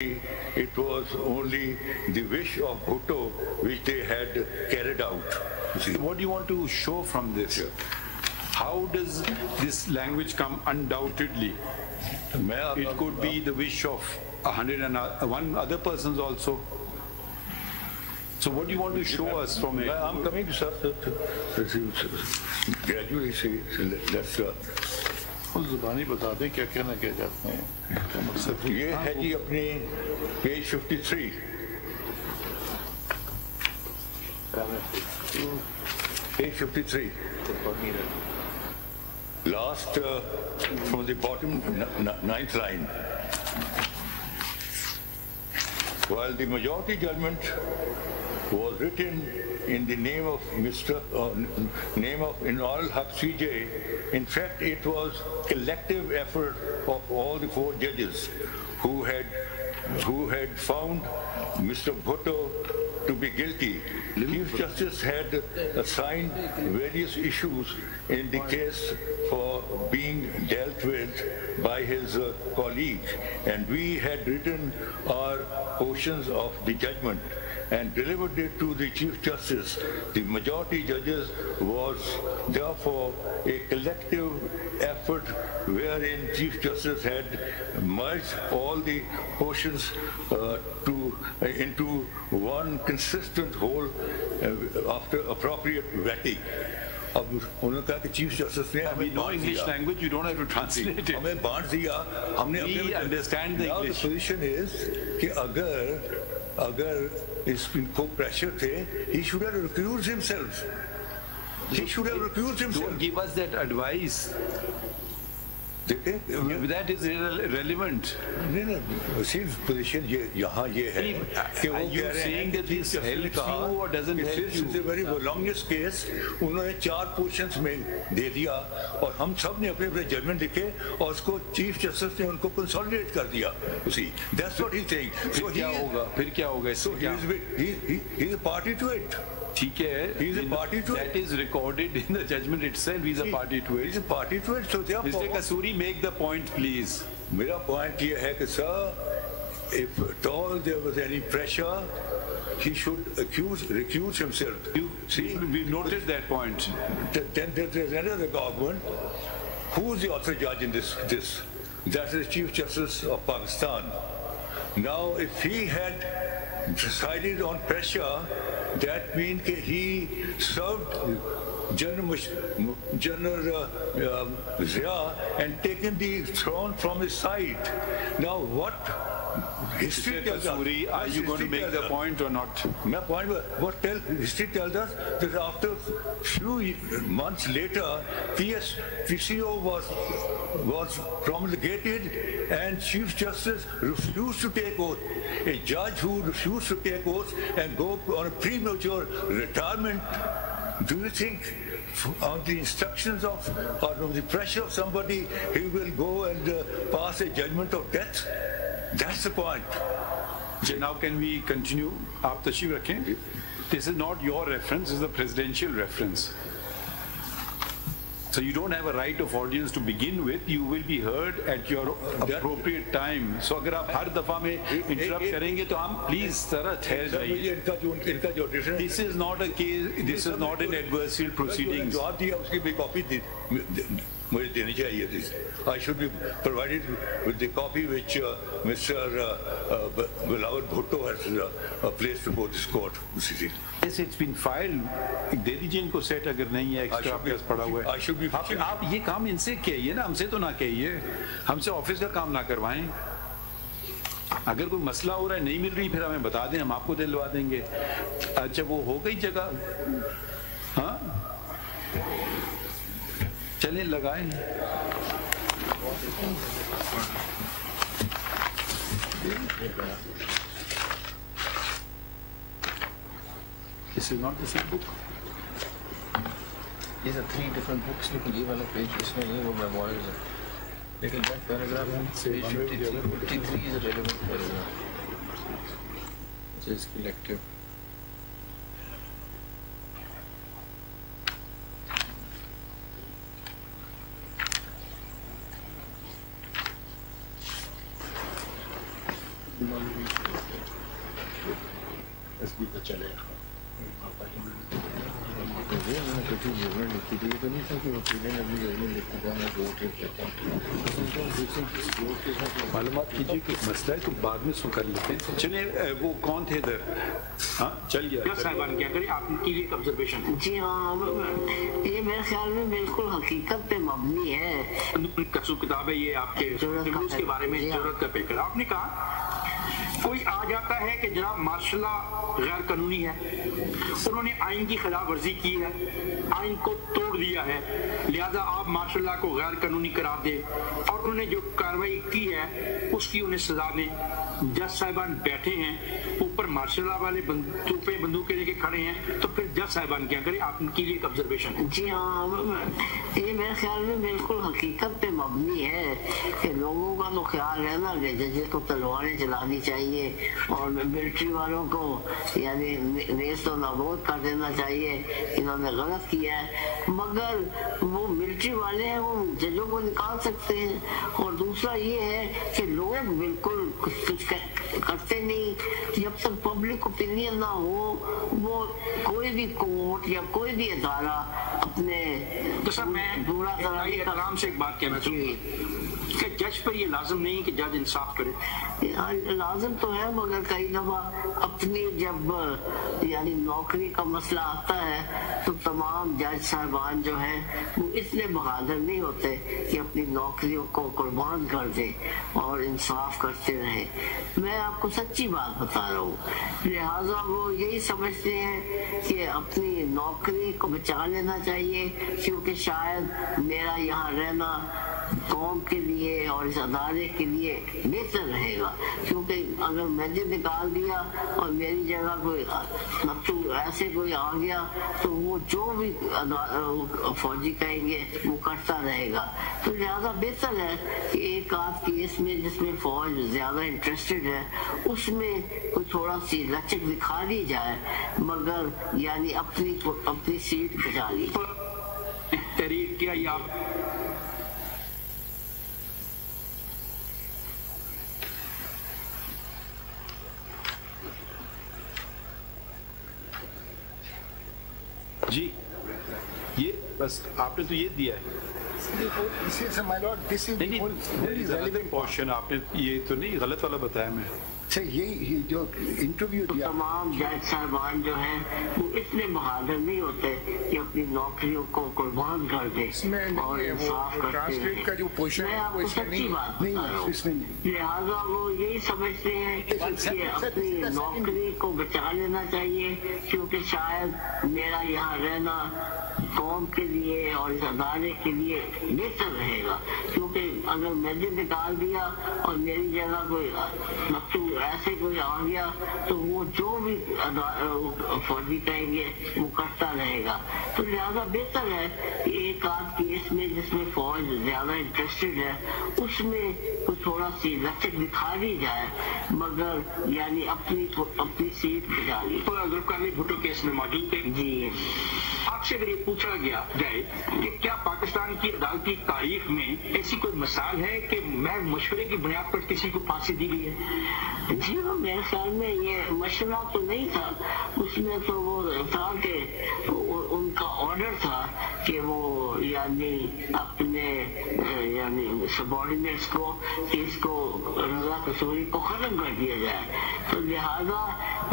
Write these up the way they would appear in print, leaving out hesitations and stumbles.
it was only the wish of Bhutto which they had carried out. What do you want to show from this? How does this language come undoubtedly? It could be the wish of 101 other persons also. So what do you want to show us from it? I'm coming to gradually see. Let's जुबानी बता दें क्या कहना क्या चाहते हैं ये है जी अपने page 53 page 53 last from the bottom ninth line. While the majority judgment was written in the name of name of Imran CJ, in fact it was collective effort of all the four judges who had found Mr. Bhutto to be guilty. Chief Justice had assigned various issues in the case for being dealt with by his colleague, and we had written our portions of the judgment and delivered it to the Chief Justice. The majority judges was therefore a collective effort wherein Chief Justice had merged all the portions into one consistent whole after appropriate vetting. उन्होंने कहा कि chief justice ने we know English language, you don't have to translate it. हमें बांट दिया हमने We understand the English. The position is कि अगर इसको प्रेशर थे he should have recused himself. He should have recused himself. Don't give us that advice. That is irrelevant. नहीं सिर्फ पोजीशन ये यहाँ ये है कि वो कह रहे हैं कि this helps you or doesn't help you? It's a very longest case. उन्होंने 4 पोर्शंस में दे दिया और हम सब ने अपने अपने जजमेंट लिखे और उसको चीफ जस्टिस ने उनको कंसोलिडेट कर दिया उसी. That's what he's saying. फिर क्या होगा? फिर क्या होगा? So he's a party to it. ठीक है. He's a party to it. That is recorded in the judgment itself. He's a party to it. He's a party to it. So therefore, Mr. Kasuri, make the point, please. मेरा point ये है कि sir, if at all there was any pressure, he should recuse himself. We noted that point. Then there's another government. Who is the author judge in this? That is the Chief Justice of Pakistan. Now, if he had decided on pressure, that means that he served General Zia and taken the throne from his side. Now what history tells us? Are you going to make the point or not? My point was, history tells us that after few months later, PCO was promulgated and Chief Justice refused to take oath. A judge who refused to take oath and go on a premature retirement, do you think on the instructions of or on the pressure of somebody he will go and pass a judgment of death? That's the point. Now can we continue? Aap tashreef rakhein. This is not your reference, this is the presidential reference. So you don't have a right of audience to begin with. You will be heard at your appropriate time. So अगर आप हर दफा में interrupt करेंगे तो हम please जरा ठहर जाइए. This is not a case. This is not an adversarial proceedings. जवाब दिया उसकी भी कॉपी मुझे देनी चाहिए थी. I should be provided with the copy which Mr. Bilawal Bhutto has placed before this court. Yes, it's been filed. दे दीजिए इनको सेट अगर नहीं है एक्स्ट्रा पेज पड़ा हुआ है. आप ये काम इनसे कहिए ना, हमसे तो ना कहिए. हमसे ऑफिस का काम ना करवाएं. अगर कोई मसला हो रहा है नहीं मिल रही फिर हमें बता दें, हम आपको दिलवा देंगे. अच्छा वो हो गई जगह. हाँ चलें लगाएं. This is not the same book. These are 3 different books. लेकिन ये वाला पेज इसमें नहीं, वो मेमोइर्स है. लेकिन that paragraph on page 53 is a relevant paragraph. This is collective. میں نے کچھ جرنل لکھی تھی، یہ تو نہیں تھا کہ وکیل نے اپنی جرنل لکھی تھا میں روڈ ٹرپ لیتا ہوں. معلومات کیجیے کہ مسئلہ ہے تو بعد میں سن کر لیتے ہیں. چلیں وہ کون تھے ادھر؟ ہاں چل گیا صاحبان کیا کریں آپ کی ایک آبزرویشن. جی ہاں، یہ میرے خیال میں بالکل حقیقت پہ مبنی ہے. کسو کتاب ہے یہ آپ کے ریویوز کے بارے میں ضرورت کا پیکر. آپ نے کہا کوئی آ جاتا ہے کہ جناب ماشاء اللہ غیر قانونی ہے، انہوں نے آئین کی خلاف ورزی کی ہے، آئین کو توڑ دیا ہے، لہذا آپ ماشاء اللہ کو غیر قانونی قرار دے اور انہوں نے جو کارروائی کی ہے اس کی انہیں سزا دیں. جج صاحبان بیٹھے ہیں اوپر ماشاء اللہ والے بندوقیں لے کے کھڑے ہیں، تو پھر جج صاحبان کیا کریں؟ آپ کی ایک آبزرویشن. جی ہاں، یہ میرے خیال میں بالکل حقیقت پہ مبنی ہے کہ لوگوں کا تو خیال ہے نا کہ ججز کو تلواریں چلانی چاہیے اور ملٹری والوں کو یعنی نیست و نابود کر دینا چاہیے، انہوں نے غلط کیا ہے. مگر وہ ملٹری والے ہیں وہ ججوں کو نکال سکتے ہیں. اور دوسرا یہ ہے کہ لوگ بالکل کچھ کرتے نہیں جب تک پبلک اوپینین نہ ہو. وہ کوئی بھی کورٹ یا کوئی بھی ادارہ اپنے تو سر میں آرام سے ایک بات کہنا چاہوں گا کہ جج پر یہ لازم نہیں کہ جج انصاف کرے. لازم تو ہے مگر کئی دفعہ اپنی جب یعنی نوکری کا مسئلہ آتا ہے تو تمام جج صاحبان جو ہیں وہ اتنے بہادر نہیں ہوتے کہ اپنی نوکریوں کو قربان کر دیں اور انصاف کرتے رہیں. میں آپ کو سچی بات بتا رہا ہوں. لہٰذا وہ یہی سمجھتے ہیں کہ اپنی نوکری کو بچا لینا چاہیے کیونکہ شاید میرا یہاں رہنا قوم کے لیے اور اس ادارے کے لیے بہتر رہے گا. کیونکہ اگر مجھے نکال دیا اور میری جگہ کوئی ایسے کوئی آ گیا تو وہ جو بھی فوجی کہیں گے وہ کرتا رہے گا. تو لہٰذا بہتر ہے کہ ایک آدھ کیس میں جس میں فوج زیادہ انٹرسٹڈ ہے اس میں کوئی تھوڑا سی لچک دکھا دی جائے مگر یعنی اپنی سیٹ بچا لی. تحریر کیا یا جی یہ بس آپ نے تو یہ دیا ہے پورشن. آپ نے یہ تو نہیں غلط والا بتایا میں. اچھا یہ جو انٹرویو دیا تمام جج صاحبان جو ہیں وہ اتنے بہادر نہیں ہوتے کہ اپنی نوکریوں کو قربان کر دیں اور انصاف کرتے ہیں. میں آپ کو سچی بات بتا رہا ہوں. لہٰذا وہ یہی سمجھتے ہیں کہ اپنی نوکری کو بچا لینا چاہیے کیونکہ شاید میرا یہاں رہنا قوم کے لیے اور اس ادارے کے لیے بہتر رہے گا. کیونکہ اگر مجھے نکال دیا اور میری جگہ کوئی ایسے کوئی آ گیا تو وہ جو بھی فوجی کہیں گے وہ کرتا رہے گا. تو لہٰذا بہتر ہے کہ ایک آدھ کیس میں جس میں فوج زیادہ انٹرسٹڈ ہے اس میں کچھ تھوڑا سی لچک دکھا دی جائے مگر یعنی اپنی سیٹ بچا لی. ذوالفقار بھٹو کیس میں موجود تھے. جی آپ سے اگر یہ پوچھا گیا جائے کہ کیا پاکستان کی عدالتی تاریخ میں ایسی کوئی مثال ہے کہ محض مشورے کی بنیاد پر کسی کو پھانسی دی گئی ہے؟ جی ہاں، میرے خیال میں یہ مشورہ تو نہیں تھا. اس میں تو وہ تھا کہ ان کا آرڈر تھا کہ وہ یعنی اپنے یعنی سبارڈینیٹس کو اس کو رضا قصوری کو ختم کر دیا جائے. تو لہذا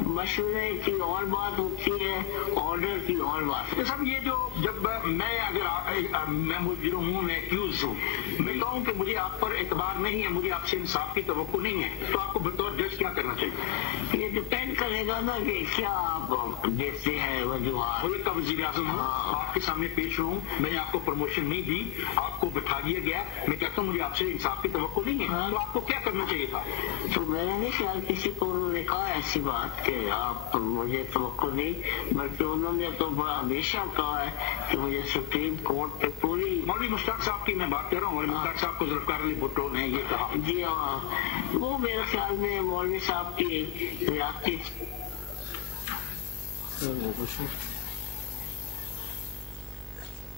مشورے کی اور بات ہوتی ہے، آرڈر کی اور بات. صاحب یہ جو جب میں اگر میں مجرم ہوں، میں ایکیوز ہوں، میں کہوں کہ مجھے آپ پر اعتبار نہیں ہے، مجھے آپ سے انصاف کی توقع نہیں ہے، تو آپ کو بطور جج کیا کرنا چاہیے؟ یہ ڈپینڈ کرے گا نا کہ کیا آپ دیکھتے ہیں وجوہات. ملک کا وزیر اعظم ہوں، آپ کے سامنے پیش ہوں، میں نے آپ کو پروموشن نہیں دی، آپ کو بٹھا دیا گیا، میں کہتا ہوں مجھے آپ سے انصاف کی توقع نہیں ہے، تو آپ کو کیا کرنا چاہیے تھا؟ تو میں نے نہیں خیال کسی کو انہوں نے کہا ایسی بات کہ آپ مجھے توقع نہیں، بلکہ انہوں نے تو بڑا ہمیشہ کہا ہے کہ مجھے سپریم کورٹ پہ پوری. مولوی مشتاق صاحب کی میں بات کر رہا ہوں، مولوی مشتاق صاحب کو ذوالفقار بھٹو نے یہ کہا. جی ہاں، وہ میرے خیال میں مولوی صاحب کی ریاستی.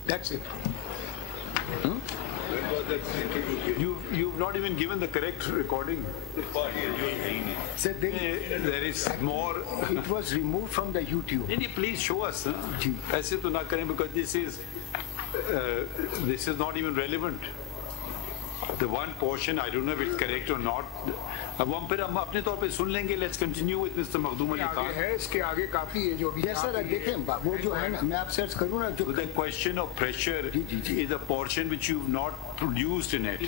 That's it. You've not even given the correct recording. Sir, There is more. it was removed from the YouTube. नहीं, please show us. जी. ऐसे तो ना करें, because this is not even relevant. The one portion, I don't know if it's correct or not. अब हम फिर हम अपने तौर पे सुन लेंगे. Let's continue with Mr. Makhdoom Ali Khan. है इसके आगे काफी है जो भी Yes, sir, देखें वो जो है ना, मैं आप सर्च करूँ ना जो The question of pressure is a portion which you've not produced in it.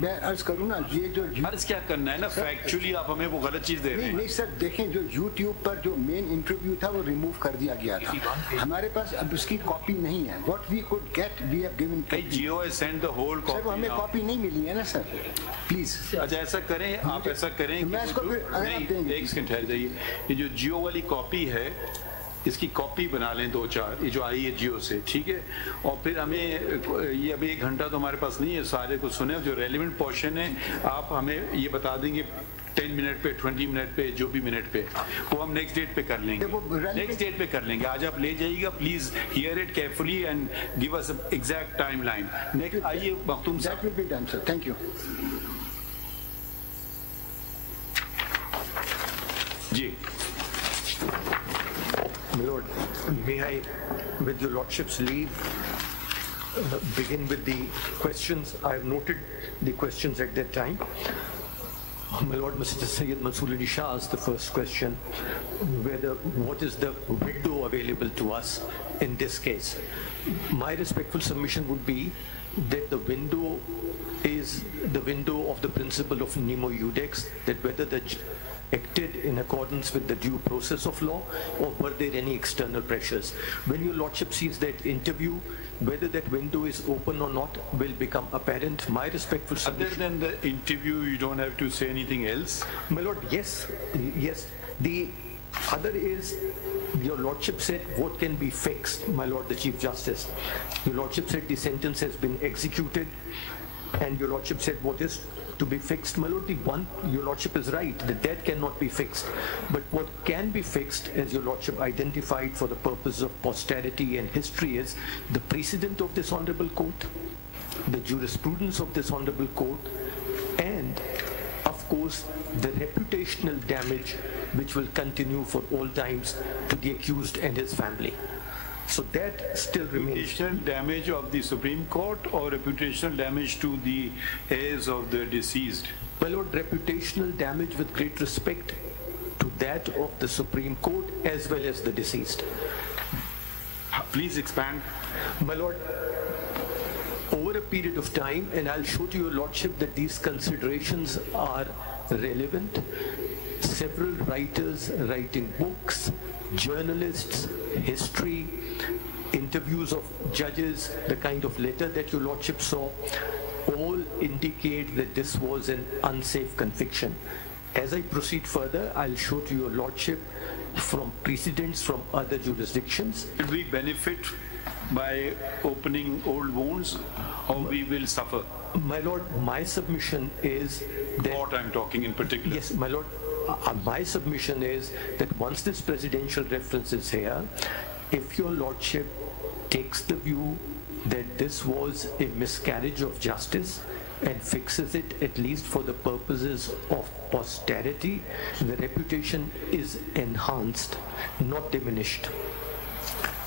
मैं अर्ज करूँ ना ये जो अर्ज क्या करना है ना, factually आप हमें वो गलत चीज दे रहे नहीं हैं. नहीं सर, देखें जो YouTube पर जो मेन इंटरव्यू था वो रिमूव कर दिया गया था. हमारे पास अब उसकी कॉपी नहीं है. What we could get, we have given. Geo has sent the whole sir copy. हमें कॉपी नहीं मिली है ना सर, प्लीज. अच्छा ऐसा करें, आप ऐसा करें मैं इसको फिर अगर आप नहीं, देंगे. एक सेकंड ठहर जाइए. ये जो जियो वाली कॉपी है, इसकी कॉपी बना लें 2-4, ये जो आई है जियो से, ठीक है. और फिर हमें ये अभी 1 घंटा तो हमारे पास नहीं है सारे को सुने. जो रेलिवेंट पोर्शन है आप हमें ये बता देंगे 10 मिनट पे, 20 मिनट पे, जो भी मिनट पे, वो हम नेक्स्ट डेट पे कर लेंगे. नेक्स्ट डेट पे कर लेंगे. आज आप ले जाइएगा. Please here it carefully and give us exact time line. Next आइए Makhdoom That will be done, sir. Thank you. Ji. My Lord, may I, with your Lordship's leave, begin with the questions. I have noted the questions at that time. My Lord, Mr. Sayyid Mansoor Ali Shah asked the first question, what is the window available to us in this case? My respectful submission would be that the window is the window of the principle of nemo iudex, that whether the acted in accordance with the due process of law or were there any external pressures. When your Lordship sees that interview, whether that window is open or not will become apparent. My respectful submission. Other than the interview, you don't have to say anything else? My Lord, yes. The other is, your Lordship said what can be fixed, my Lord the Chief Justice. Your Lordship said the sentence has been executed, and your Lordship said what is to be fixed. My Lord, the one, your Lordship is right, that cannot be fixed. But what can be fixed, as your Lordship identified for the purpose of posterity and history, is the precedent of this Honorable Court, the jurisprudence of this Honorable Court, and of course the reputational damage which will continue for all times to the accused and his family. So that still remains. Reputational damage of the Supreme Court or reputational damage to the heirs of the deceased? My Lord, reputational damage with great respect to that of the Supreme Court as well as the deceased. Please expand. My Lord, over a period of time, and I'll show to your Lordship that these considerations are relevant. Several writers writing books, journalists, history, interviews of judges, the kind of letter that your Lordship saw, all indicate that this was an unsafe conviction. As I proceed further, I'll show to your Lordship from precedents from other jurisdictions. Will we benefit by opening old wounds, or we will suffer? My Lord, my submission is that... Court I'm talking in particular. Yes, my Lord, my submission is that once this presidential reference is here, if your Lordship takes the view that this was a miscarriage of justice and fixes it at least for the purposes of posterity, the reputation is enhanced, not diminished.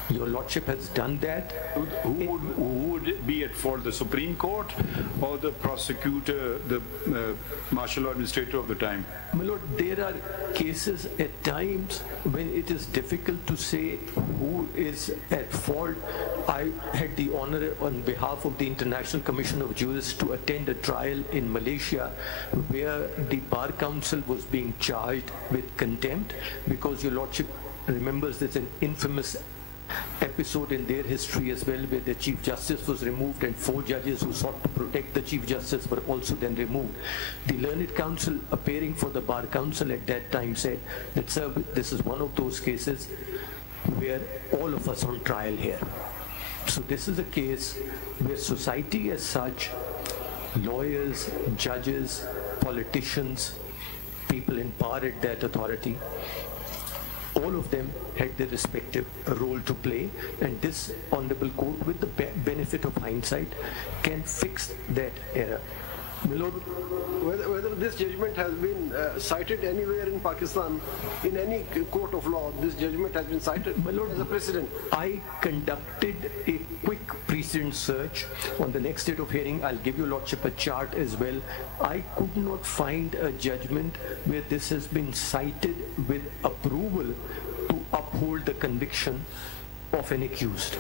Your Lordship has done that. Who would be at fault, the Supreme Court or the prosecutor, the martial law administrator of the time? My Lord, there are cases at times when it is difficult to say who is at fault. I had the honor on behalf of the International Commission of Jurists to attend a trial in Malaysia where the Bar Council was being charged with contempt because your Lordship remembers there's an infamous episode in their history as well where the Chief Justice was removed and 4 judges who sought to protect the Chief Justice were also then removed. The Learned Counsel appearing for the Bar Council at that time said that, sir, this is one of those cases where all of us on trial here. So this is a case where society as such, lawyers, judges, politicians, people in power at that authority, all of them had their respective role to play, and this honorable court, with the benefit of hindsight, can fix that error. My Lord, whether this judgment has been cited anywhere in Pakistan, in any court of law, this judgment has been cited, my Lord, as a precedent. I conducted a quick precedent search on the next date of hearing. I'll give your Lordship a chart as well. I could not find a judgment where this has been cited with approval to uphold the conviction of an accused.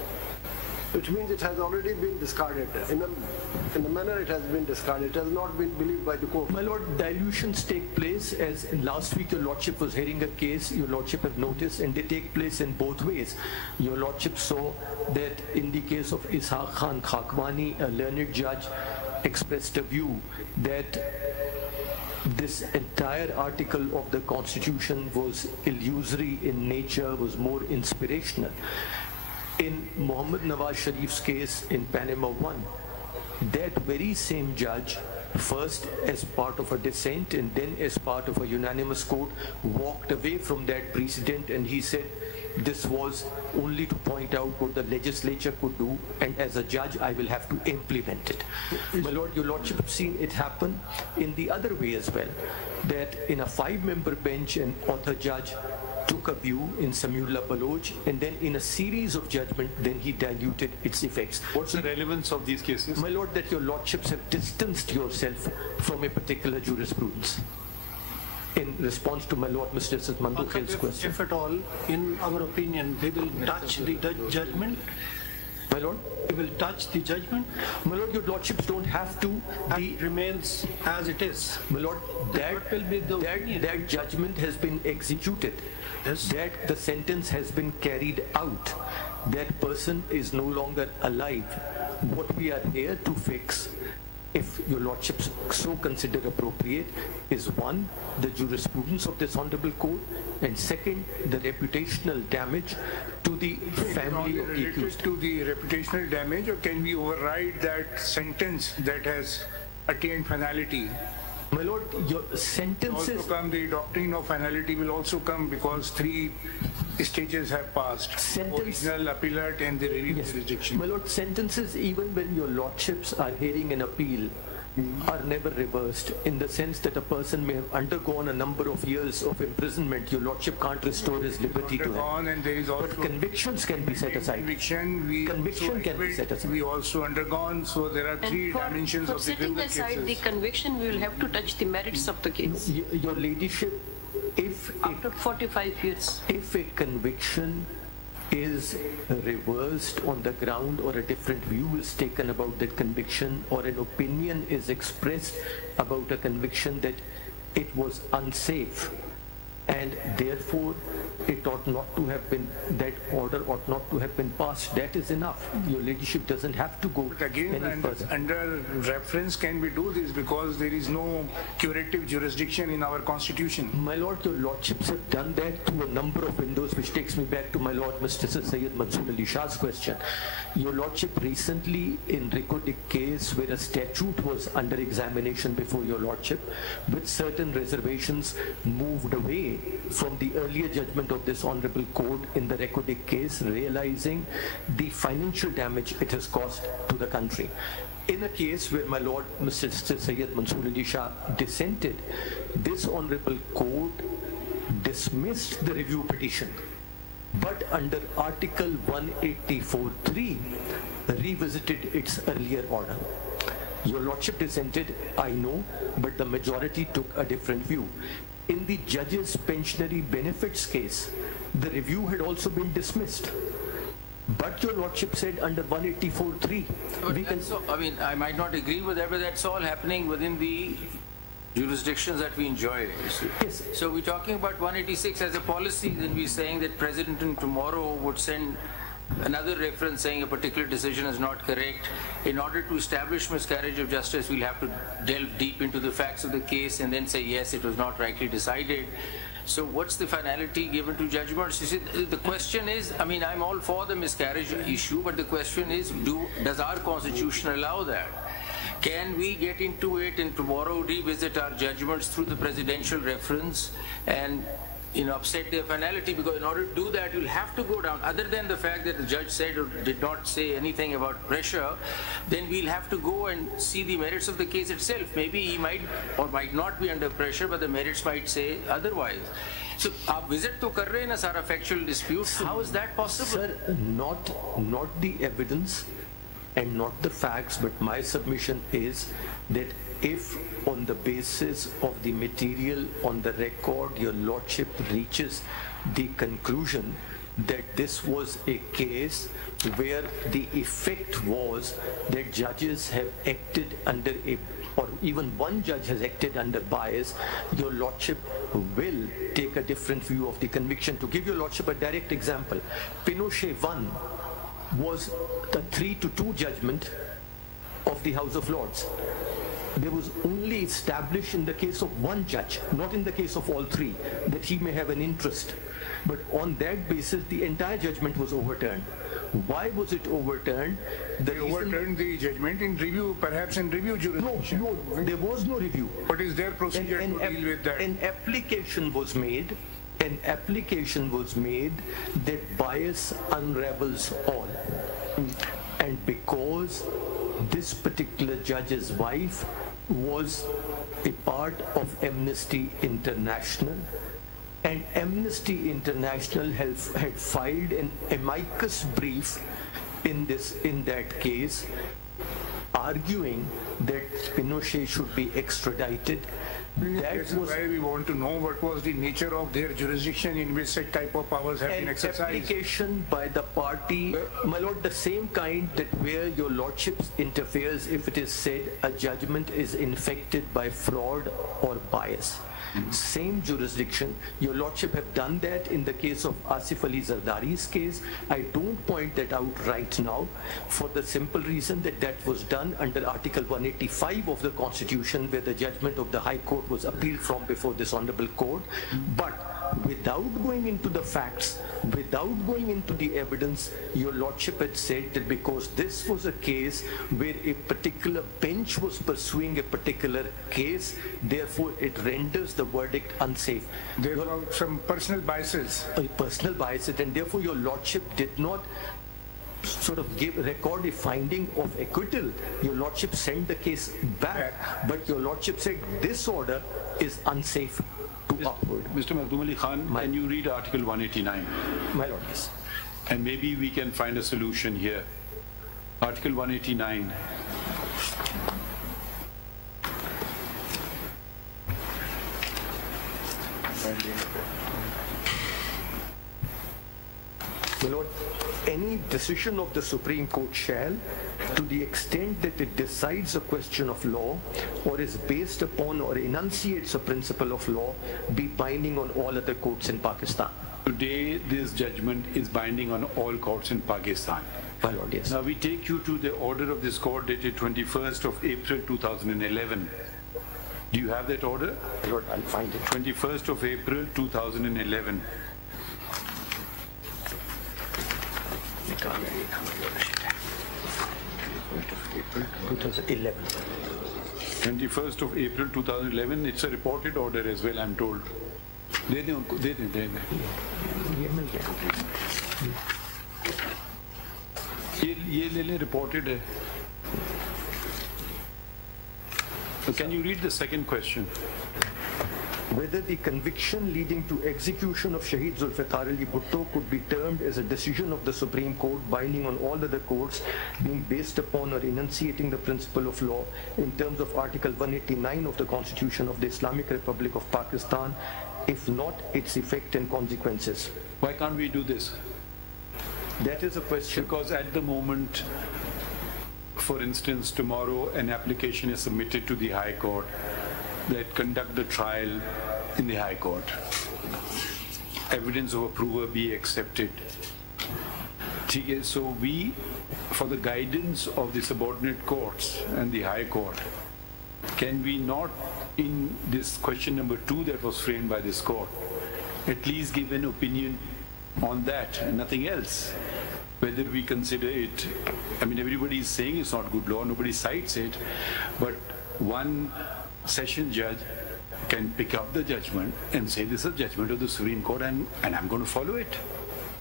Which means it has already been discarded. In the manner it has been discarded. It has not been believed by the court. My Lord, dilutions take place, as last week your Lordship was hearing a case, your Lordship have noticed, and they take place in both ways. Your Lordship saw that in the case of Ishaq Khan Khakwani, a learned judge expressed a view that this entire article of the Constitution was illusory in nature, was more inspirational. In Muhammad Nawaz Sharif's case in Panama 1, that very same judge, first as part of a dissent and then as part of a unanimous court, walked away from that precedent, and he said this was only to point out what the legislature could do, and as a judge I will have to implement it. My Lord, your Lordship have seen it happen in the other way as well, that in a 5-member bench an author judge took a view in Samiullah Baloch, and then in a series of judgment, then he diluted its effects. What's the relevance of these cases? My Lord, that your Lordships have distanced yourself from a particular jurisprudence. In response to my Lord Mr. Mandukhel's question. If at all, in our opinion, they will touch the judgment. My Lord? They will touch the judgment. My Lord, your Lordships don't have to. It remains as it is. My Lord, that judgment has been executed. Yes. That the sentence has been carried out. That person is no longer alive. What we are here to fix, if your Lordships so consider appropriate, is one, the jurisprudence of this honorable court, and second, the reputational damage to the family of the accused. To the reputational damage, or can we override that sentence that has attained finality? My Lord, your sentences... Also come, the doctrine of finality will also come because 3 stages have passed. Original, appellate, and the review jurisdiction. My Lord, sentences, even when your Lordships are hearing an appeal, are never reversed, in the sense that a person may have undergone a number of years of imprisonment. Your Lordship can't restore his liberty to him. And there is also but convictions can be set aside. Conviction can be set aside. We also undergone, so there are 3 dimensions of the setting aside the conviction, we will have to touch the merits of the case. Your Ladyship, if after 45 years, if a conviction is reversed on the ground, or a different view is taken about that conviction, or an opinion is expressed about a conviction that it was unsafe, and therefore it ought not to have been, that order ought not to have been passed, that is enough. Your Ladyship doesn't have to go again any further. Under reference can we do this, because there is no curative jurisdiction in our constitution. My Lord, your Lordships have done that through a number of windows, which takes me back to my Lord Mr. Sayyid Mansoor Ali Shah's question. Your Lordship recently, in Rikodik case, where a statute was under examination before your Lordship, with certain reservations, moved away from the earlier judgment of this honorable court in the Rikodik case, realizing the financial damage it has caused to the country. In a case where my Lord Mr. Sayyid Mansoor Ali Shah dissented, this honorable court dismissed the review petition, but under Article 184(3) revisited its earlier order. Your Lordship dissented, I know, but the majority took a different view. In the judge's pensionary benefits case, the review had also been dismissed. But your Lordship said under 184(3). I mean, I might not agree with that, but that's all happening within the jurisdictions that we enjoy. Yes. So we're talking about 186 as a policy, then we're saying that President tomorrow would send another reference saying a particular decision is not correct. In order to establish miscarriage of justice, we'll have to delve deep into the facts of the case and then say, yes, it was not rightly decided. So what's the finality given to judgments? You see, the question is, I mean, I'm all for the miscarriage issue, but the question is, does our constitution allow that? Can we get into it and tomorrow revisit our judgments through the presidential reference and upset their finality, because in order to do that, you'll have to go down. Other than the fact that the judge said or did not say anything about pressure, then we'll have to go and see the merits of the case itself. Maybe he might or might not be under pressure, but the merits might say otherwise. So, आप visit तो कर रहे हैं ना सारा factual dispute. How is that possible? Sir, not the evidence and not the facts, but my submission is that if on the basis of the material on the record your lordship reaches the conclusion that this was a case where the effect was that judges have acted under or even one judge has acted under bias, your lordship will take a different view of the conviction. To give your lordship a direct example, Pinochet 1 was the 3-2 judgment of the House of Lords. There was only established in the case of one judge, not in the case of all three, that he may have an interest. But on that basis, the entire judgment was overturned. Why was it overturned? They overturned the judgment in review, perhaps in review jurisdiction. No, there was no review. What is their procedure to deal with that? An application was made that bias unravels all. And because this particular judge's wife was a part of Amnesty International, and Amnesty International had filed an amicus brief in that case, arguing that Pinochet should be extradited. That's why we want to know what was the nature of their jurisdiction in which such type of powers have been exercised. An application by the party, my lord, the same kind that where your lordship interferes if it is said a judgment is infected by fraud or bias. Same jurisdiction. Your lordship have done that in the case of Asif Ali Zardari's case. I don't point that out right now for the simple reason that that was done under Article 185 of the Constitution, where the judgment of the High Court was appealed from before this Honorable Court. But without going into the facts, without going into the evidence, your lordship had said that because this was a case where a particular bench was pursuing a particular case, therefore it renders the verdict unsafe. There were some personal biases. Personal biases, and therefore your lordship did not sort of record a finding of acquittal. Your lordship sent the case back, but your lordship said this order is unsafe. Mr. Makhdoom Ali Khan, can you read Article 189? My lord, yes. And maybe we can find a solution here. Article 189. My lord, any decision of the Supreme Court shall, to the extent that it decides a question of law or is based upon or enunciates a principle of law, be binding on all other courts in Pakistan. Today, this judgment is binding on all courts in Pakistan. My lord, yes. Now we take you to the order of this court dated 21st of April 2011. Do you have that order? My lord, I'll find it. 21st of April 2011. 2011. 21st of April 2011. It's a reported order as well, I'm told. दे दें उनको, दे दें ये ले लें, reported है. So can you read the second question? Whether the conviction leading to execution of Shaheed Zulfiqar Bhutto could be termed as a decision of the Supreme Court binding on all other courts, being based upon or enunciating the principle of law in terms of Article 189 of the Constitution of the Islamic Republic of Pakistan, if not, its effect and consequences. Why can't we do this? That is a question. Because at the moment, for instance, tomorrow an application is submitted to the High Court that conduct the trial in the High Court. Evidence of approval be accepted. So we, for the guidance of the subordinate courts and the High Court, can we not, in this question number 2 that was framed by this court, at least give an opinion on that and nothing else? Whether we consider it, I mean, everybody is saying it's not good law, nobody cites it, but one session judge can pick up the judgment and say this is a judgment of the Supreme Court and I'm going to follow it.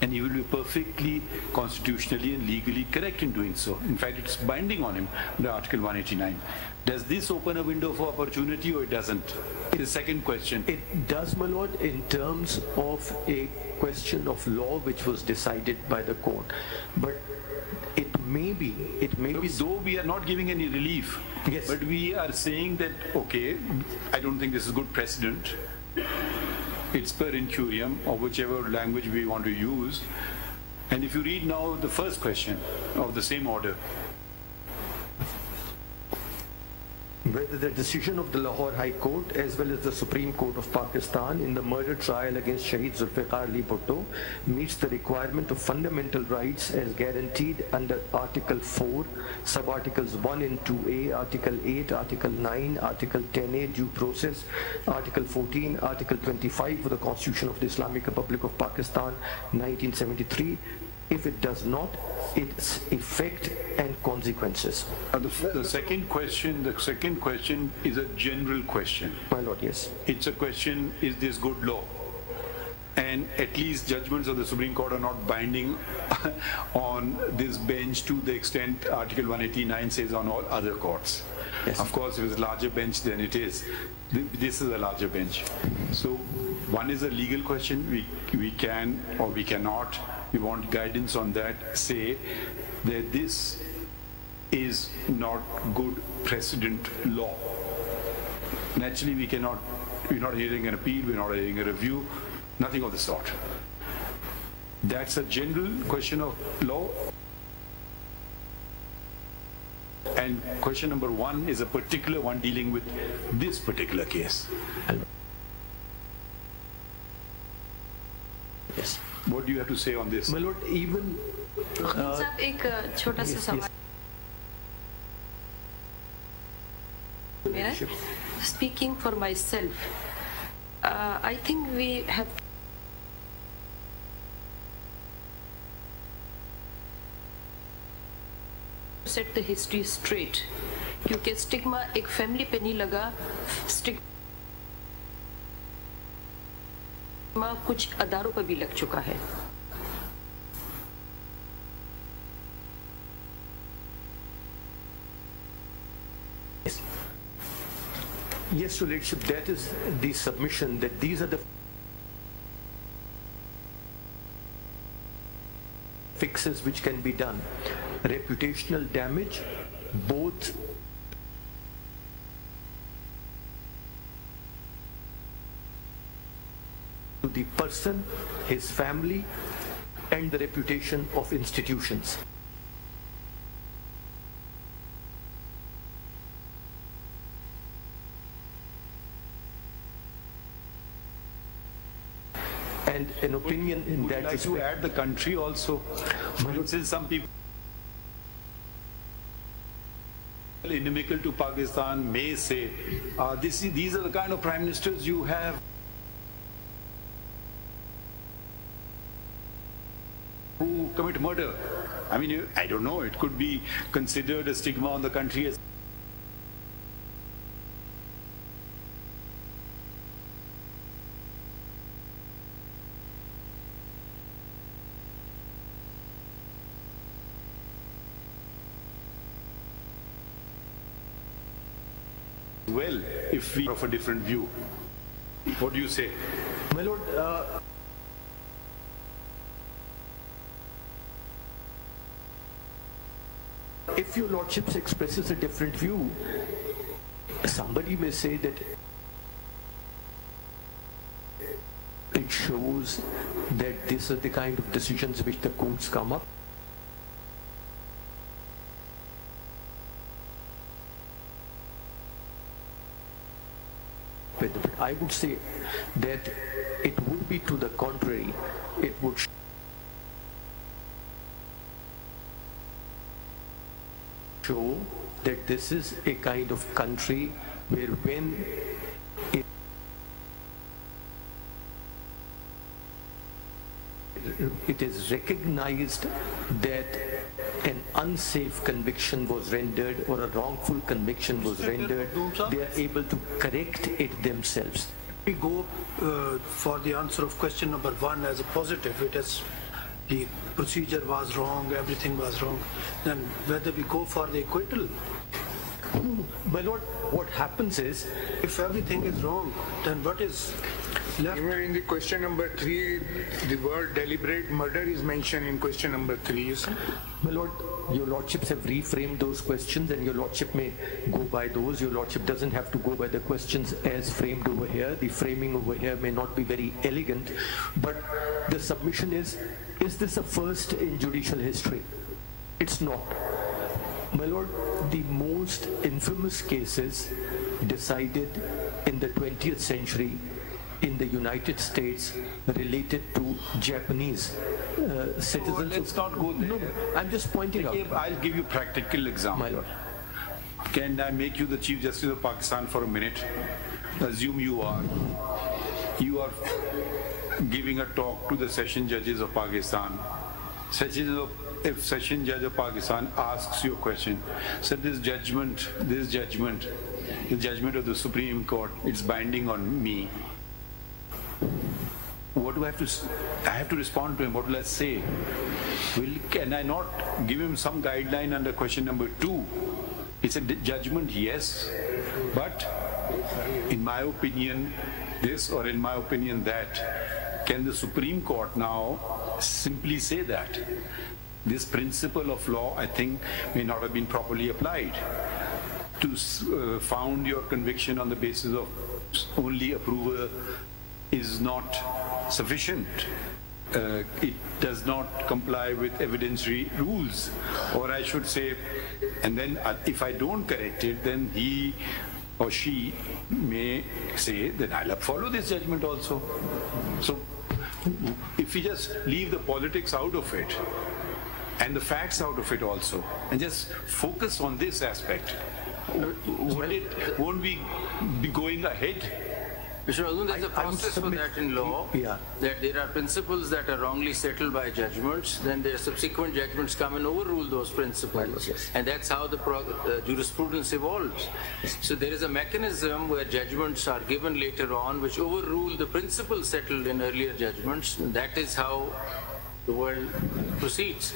And he will be perfectly constitutionally and legally correct in doing so. In fact, it's binding on him under Article 189. Does this open a window for opportunity or it doesn't? The second question. It does, my lord, in terms of a question of law which was decided by the court. But it may be. Though we are not giving any relief, yes, but we are saying that, okay, I don't think this is good precedent. It's per incurium, or whichever language we want to use. And if you read now the first question of the same order, whether the decision of the Lahore High Court as well as the Supreme Court of Pakistan in the murder trial against Shaheed Zulfiqar Bhutto meets the requirement of fundamental rights as guaranteed under Article 4, Sub-Articles 1 and 2A, Article 8, Article 9, Article 10A, Due Process, Article 14, Article 25 of the Constitution of the Islamic Republic of Pakistan, 1973. If it does not, its effect and consequences. The second question is a general question. My lord, yes. It's a question, is this good law? And at least judgments of the Supreme Court are not binding on this bench to the extent Article 189 says on all other courts. Yes. Of course, if it's a larger bench, then it is. This is a larger bench. So one is a legal question. We can or we cannot. We want guidance on that. Say that this is not good precedent law. Naturally, we're not hearing an appeal, we're not hearing a review, nothing of the sort. That's a general question of law. And question number one is a particular one dealing with this particular case. Yes. What do you have to say on this? My lord, even साहब एक छोटा सा सवाल मेरा, speaking for myself, I think we have set the history straight, क्योंकि stigma एक family पे नहीं लगा, स्टिग्मा कुछ अदारों पर भी लग चुका है. yes, Your Lordship, that is the submission, that these are the fixes which can be done. Reputational damage, both to the person, his family, and the reputation of institutions. And an opinion in that respect. Would you like to add the country also? Since some people inimical to Pakistan may say, these are the kind of prime ministers you have. Who commit murder. I mean, I don't know, it could be considered a stigma on the country as well, if we have a different view. What do you say? My lord, if your lordship expresses a different view, somebody may say that it shows that these are the kind of decisions which the courts come up with. But I would say that it would be to the contrary. It would show that this is a kind of country where when it is recognized that an unsafe conviction was rendered or a wrongful conviction was rendered, they are able to correct it themselves. We go for the answer of question number 1 as a positive. It is the procedure was wrong, everything was wrong. Then whether we go for the acquittal. My lord, what happens is, if everything is wrong, then what is left? Even in the question number 3, the word deliberate murder is mentioned in question number 3, you see? My lord, your lordships have reframed those questions and your lordship may go by those. Your lordship doesn't have to go by the questions as framed over here. The framing over here may not be very elegant, but the submission is this a first in judicial history? It's not. My lord, the most infamous cases decided in the 20th century in the United States related to Japanese citizens. Let's not go there. No, I'm just pointing out. I'll give you a practical example. My lord. Can I make you the Chief Justice of Pakistan for a minute? Assume you are giving a talk to the session judges of Pakistan. If Session Judge of Pakistan asks you a question, say this judgment, the judgment of the Supreme Court, it's binding on me. What do I have to? I have to respond to him. What will I say? Can I not give him some guideline under question number 2? It's a judgment, yes, but in my opinion, this, or in my opinion, that. Can the Supreme Court now simply say that? This principle of law, I think, may not have been properly applied. To found your conviction on the basis of only approval is not sufficient. It does not comply with evidentiary rules, or I should say, and then if I don't correct it, then he or she may say that I'll follow this judgment also. So if we just leave the politics out of it and the facts out of it also, and just focus on this aspect, won't we be going ahead? Mr. Azun, there's a process for that in law, that there are principles that are wrongly settled by judgments, then their subsequent judgments come and overrule those principles. And that's how the jurisprudence evolves. So there is a mechanism where judgments are given later on which overrule the principles settled in earlier judgments. And that is how the world proceeds.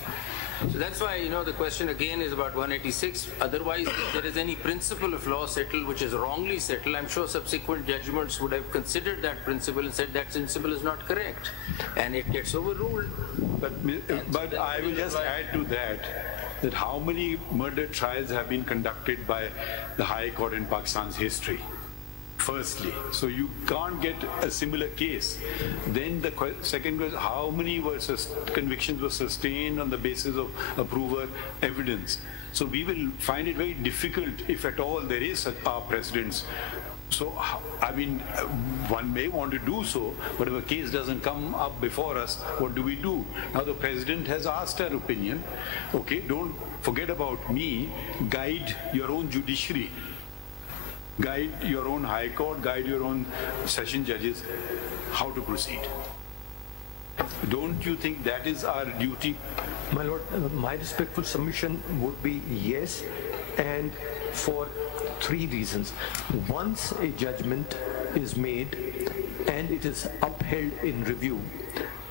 So that's why, the question again is about 186. Otherwise, if there is any principle of law settled which is wrongly settled, I'm sure subsequent judgments would have considered that principle and said that principle is not correct. And it gets overruled. But I will just add to that how many murder trials have been conducted by the High Court in Pakistan's history? Firstly, so you can't get a similar case. Then the second question, how many convictions were sustained on the basis of approval evidence? So we will find it very difficult, if at all there is our precedents. So, I mean, one may want to do so, but if a case doesn't come up before us, what do we do? Now the President has asked our opinion. Okay, don't forget about me, guide your own judiciary. Guide your own High Court, guide your own session judges how to proceed. Don't you think that is our duty? My lord, my respectful submission would be yes, and for 3 reasons. Once a judgment is made and it is upheld in review,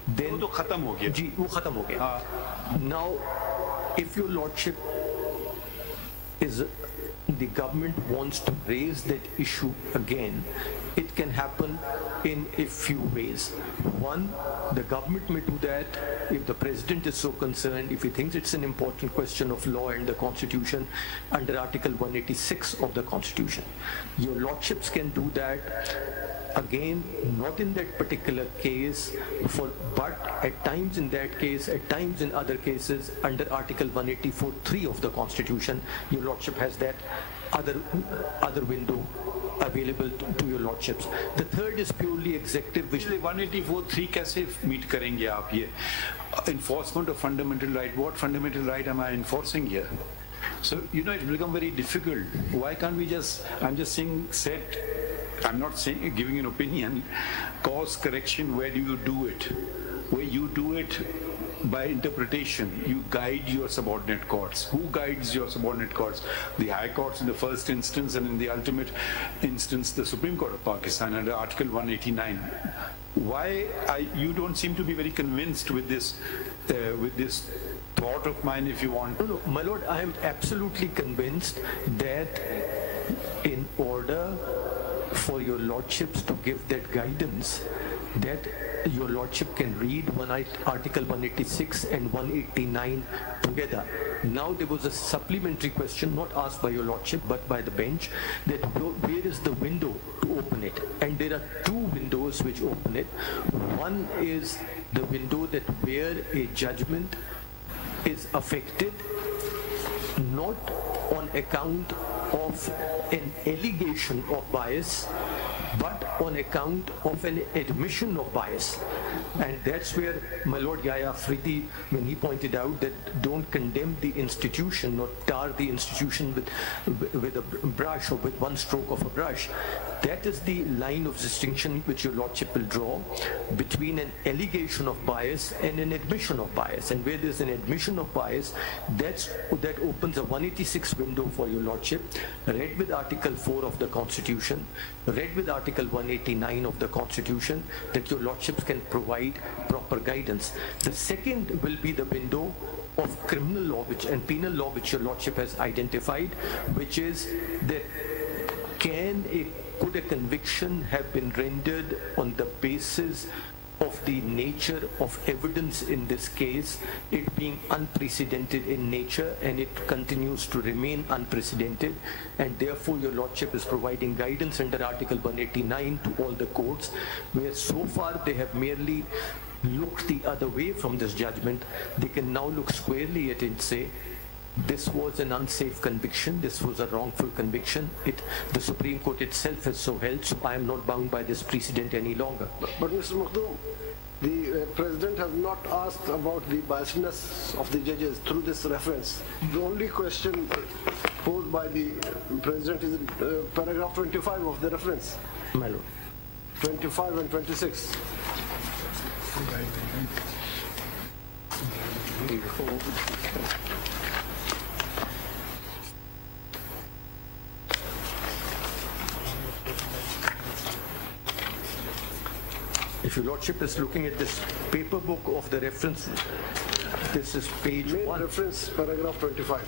then wo khatam ho gaya. Now, if your lordship the government wants to raise that issue again, it can happen in a few ways. One, the government may do that if the president is so concerned, if he thinks it's an important question of law and the constitution under Article 186 of the constitution. Your lordships can do that again, not in that particular case, but at times in that case, at times in other cases under Article 184(3) of the Constitution, your lordship has that other window available to your lordships. The third is purely executive, which 184(3) कैसे meet करेंगे आप ये? Enforcement of fundamental right. What fundamental right am I enforcing here? So, it will become very difficult. Why can't we I'm just saying I'm not saying, giving an opinion, cause correction, where do you do it? where you do it by interpretation. You guide your subordinate courts. Who guides your subordinate courts? The high courts in the first instance, and in the ultimate instance, the Supreme Court of Pakistan under Article 189. Why you don't seem to be very convinced with this thought of mine, if you want? No, my lord, I am absolutely convinced that in order for your lordships to give that guidance, that your lordship can read Article 186 and 189 together. Now there was a supplementary question not asked by your lordship but by the bench, that where is the window to open it? And there are two windows which open it. One is the window that where a judgment is affected not on account of an allegation of bias, but on account of an admission of bias. And that's where my Lord Yahya Afridi, when he pointed out that don't condemn the institution, not tar the institution with a brush or with one stroke of a brush, that is the line of distinction which your lordship will draw between an allegation of bias and an admission of bias. And where there's an admission of bias, that opens a 186 window for your lordship, read with Article 4 of the Constitution, read with Article 189 of the Constitution, that your lordships can provide proper guidance. The second will be the window of criminal law and penal law which your lordship has identified, which is that could a conviction have been rendered on the basis of the nature of evidence in this case, it being unprecedented in nature, and it continues to remain unprecedented, and therefore your lordship is providing guidance under Article 189 to all the courts, where so far they have merely looked the other way from this judgment. They can now look squarely at it and say, this was an unsafe conviction, this was a wrongful conviction. The Supreme Court itself has so held, so I am not bound by this precedent any longer. But Mr. Makhdoom, the President has not asked about the biasness of the judges through this reference. The only question posed by the President is in paragraph 25 of the reference. My Lord. 25 and 26. If your lordship is looking at this paper book of the reference, this is page 1. Reference paragraph 25.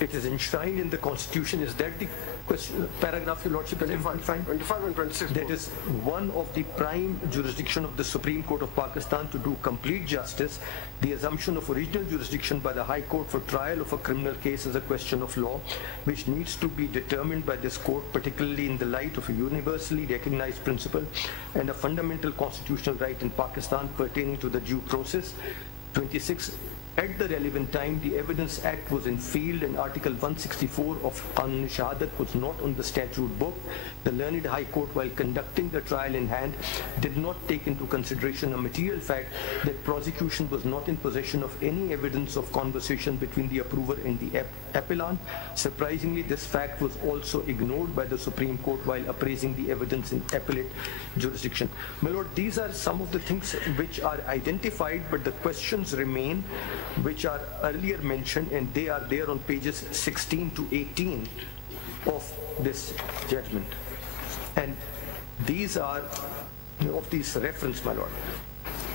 It is enshrined in the Constitution. Is that the question, paragraph your lordship has enshrined? 25 and 26. That is one of the prime jurisdiction of the Supreme Court of Pakistan to do complete justice. The assumption of original jurisdiction by the High Court for trial of a criminal case is a question of law, which needs to be determined by this court, particularly in the light of a universally recognized principle and a fundamental constitutional right in Pakistan pertaining to the due process. 26. At the relevant time, the Evidence Act was in field and Article 164 of Qanun Shahadat was not on the statute book. The learned High Court, while conducting the trial in hand, did not take into consideration a material fact that prosecution was not in possession of any evidence of conversation between the approver and the appellant. Surprisingly, this fact was also ignored by the Supreme Court while appraising the evidence in appellate jurisdiction. My Lord, these are some of the things which are identified, but the questions remain, which are earlier mentioned, and they are there on pages 16 to 18 of this judgment. And these are of these reference, my Lord.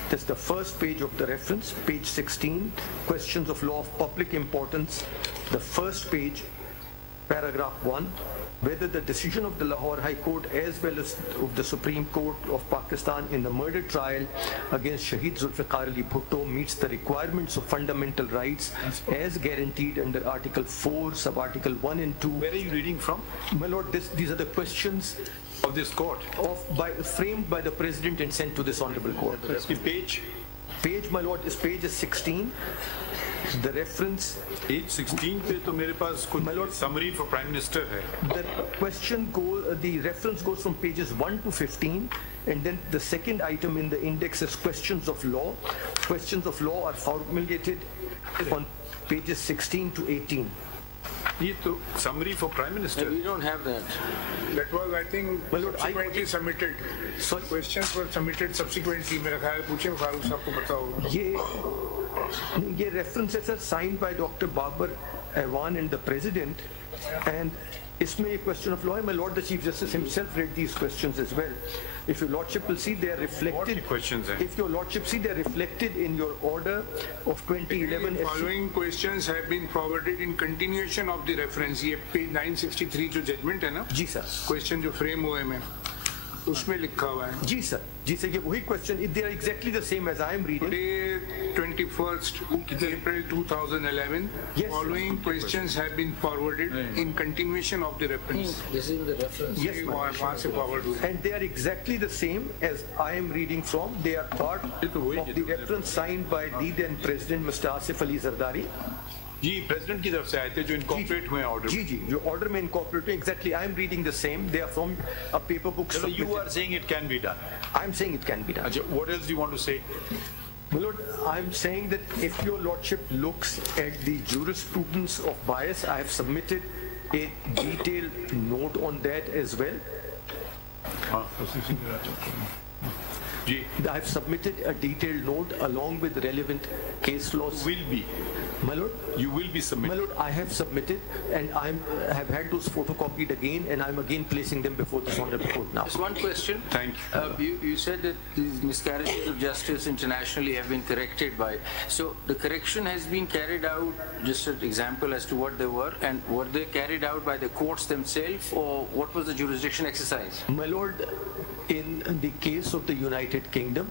This is the first page of the reference, page 16, questions of law of public importance. The first page, paragraph 1, whether the decision of the Lahore High Court as well as of the Supreme Court of Pakistan in the murder trial against Shaheed Zulfiqar Bhutto meets the requirements of fundamental rights as guaranteed under Article 4, sub-Article 1 and 2. Where are you reading from? My Lord, these are the questions of this court, framed by the President and sent to this Honorable Court. The page? Page, my Lord, page is 16. The reference page 16 पे तो मेरे पास कुछ summary for Prime Minister है. The reference goes from pages 1 to 15, and then the second item in the index is questions of law. Questions of law are formulated on pages 16 to 18. ये तो summary for Prime Minister. We don't have that. That was, I think, subsequently submitted. So questions were submitted subsequently. मेरा ख्याल पूछे फारूक साहब को पता होगा. ये references are signed by Dr. Babar Awan and the President, and इसमें ये question of law. My Lord the Chief Justice himself read these questions as well. If your Lordship will see, they are reflected. If your Lordship see, they are reflected in your order of 2011. The following questions have been forwarded in continuation of the reference. ये page 963 जो judgment है ना? जी sir. Question जो frame हुए में, उसमें लिखा हुआ है. जी सर. ये वही question. They are exactly the same as I am reading. Today, 21st April 2011. Yes. Following questions have been forwarded in continuation of the reference. This is the reference. Yes, वहाँ से forward हुए. And they are exactly the same as I am reading from. They are part of the reference signed by the then President Mr. Asif Ali Zardari. Ji president की तरफ से आए थे जो incorporate हुए ऑर्डर. जी जो order में incorporate हुए. Exactly I am reading the same. They are from a paper book. So you are saying it can be done. I am saying it can be done. What else do you want to say? My Lord, I am saying that if your Lordship looks at the jurisprudence of bias, I have submitted a detailed note on that as well. I have submitted a detailed note along with relevant case laws. Will be. My Lord, you will be submitted. My Lord, I have submitted, and I have had those photocopied again, and I'm again placing them before this honorable court now. Just one question. Thank you. You said that these miscarriages of justice internationally have been corrected by. So the correction has been carried out. Just an example as to what they were, and were they carried out by the courts themselves, or what was the jurisdiction exercise? My Lord, in the case of the United Kingdom,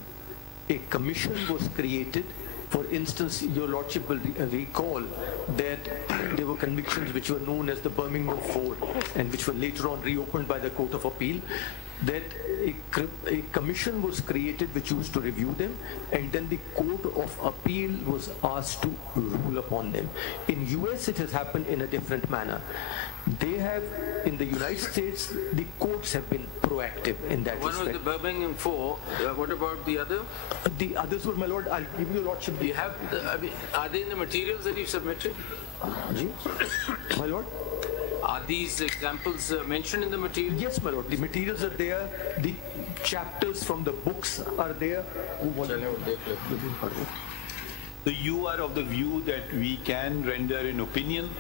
a commission was created. For instance, your Lordship will recall that there were convictions which were known as the Birmingham Four and which were later on reopened by the Court of Appeal, that a commission was created which used to review them, and then the Court of Appeal was asked to rule upon them. In US it has happened in a different manner. They have, in the United States, the courts have been proactive in that respect. One was the Birmingham Four. What about the other? The others were, my Lord, I'll give you, Lordship. You have, are they in the materials that you've submitted? My Lord? Are these examples mentioned in the materials? Yes, my Lord. The materials are there. The chapters from the books are there. So you are of the view that we can render an opinion?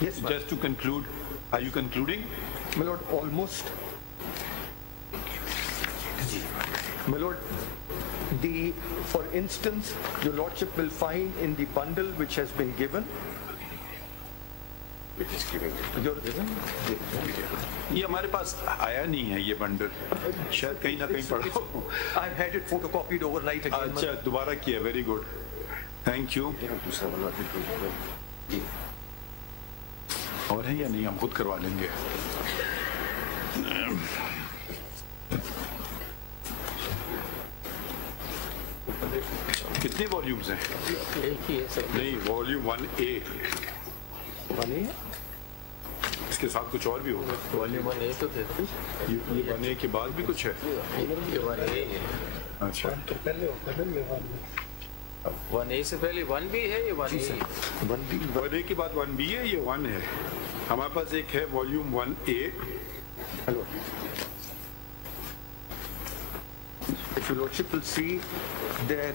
Yes, just to conclude, are you concluding? My Lord, almost. My Lord, for instance, your Lordship will find in the bundle which has been given. Which is given? ये हमारे पास आया नहीं है ये bundle. शायद कहीं ना कहीं पढ़ा. I've had it photocopied overnight again. अच्छा दोबारा किया. Very good. Thank you. और है या नहीं हम खुद करवा लेंगे. कितने वॉल्यूम्स हैं? एक ही है सर. नहीं, वॉल्यूम 1A. 1A? इसके साथ कुछ और भी होगा. वॉल्यूम 1A तो थे. ये 1A के बाद भी कुछ है? ये 1A है. अच्छा. तो पहले 1A से पहले 1B है ये 1A. 1A के बाद 1B है ये 1 है. हमारे पास एक है volume 1A. Hello. If your Lordship will see that.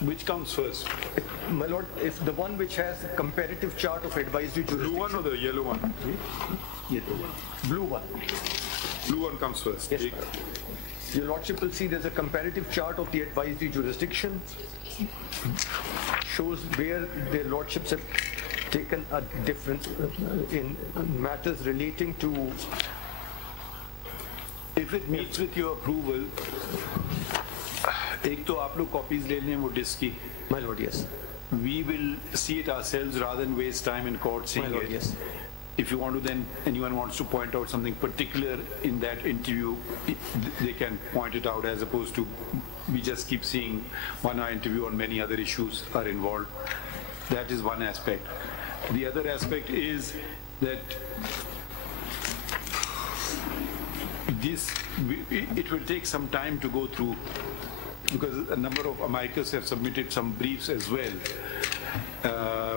Which comes first? My Lord, if the one which has a comparative chart of advisory jurisdiction. Blue one or the yellow one? Blue one. Blue one comes first. Yes, your Lordship will see there's a comparative chart of the advisory jurisdiction. Shows where their Lordships have taken a difference in matters relating to. If it meets with your approval, एक तो आप लोग copies ले लें वो disc की. My Lord, yes. We will see it ourselves rather than waste time in court seeing My Lord, it. Yes. If you want to then, anyone wants to point out something particular in that interview, they can point it out as opposed to we just keep seeing 1 hour interview on many other issues are involved. That is one aspect. The other aspect is that it will take some time to go through, because a number of amicus have submitted some briefs as well,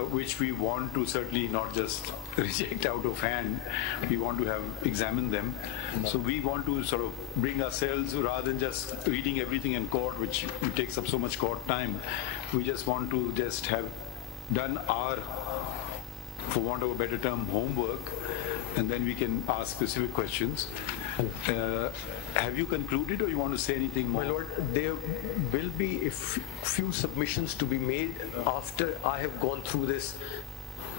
which we want to certainly not just reject out of hand. We want to have examined them. So we want to sort of bring ourselves, rather than just reading everything in court, which takes up so much court time, we just want to just have done our, for want of a better term, homework, and then we can ask specific questions. Have you concluded, or you want to say anything more? My Lord, there will be a few submissions to be made after I have gone through this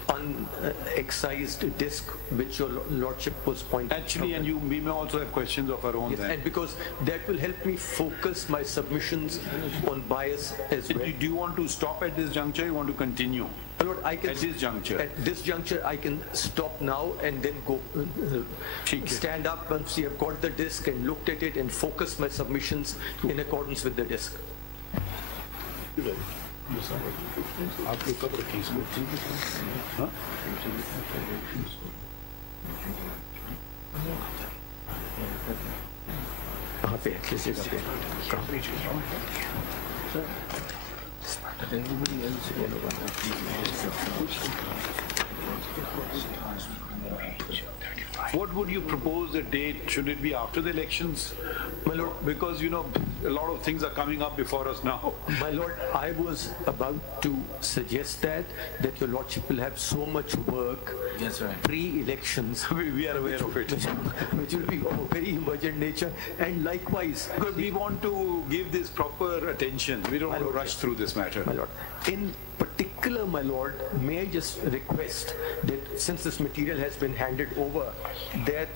unexcised disc which your Lordship was pointing out. Actually, and we may also have questions of our own. Yes, and because that will help me focus my submissions on bias as well. Do you want to stop at this juncture, or you want to continue? My Lord, I can, at this juncture? At this juncture, I can stop now and then go stand up once you have got the disc and looked at it and focus my submissions in accordance with the disc. आपको कब रखी इसको? हाँ? कहाँ पे है? किस जगह पे? Everybody else What would you propose the date? Should it be after the elections? My Lord, because, you know, a lot of things are coming up before us now. My Lord, I was about to suggest that your Lordship will have so much work pre-elections. We are aware of it. Which will be of a very emergent nature, and likewise. Because we want to give this proper attention. We don't want to rush through this matter. My Lord, in particular, my Lord, may I just request that since this material has been handed over, that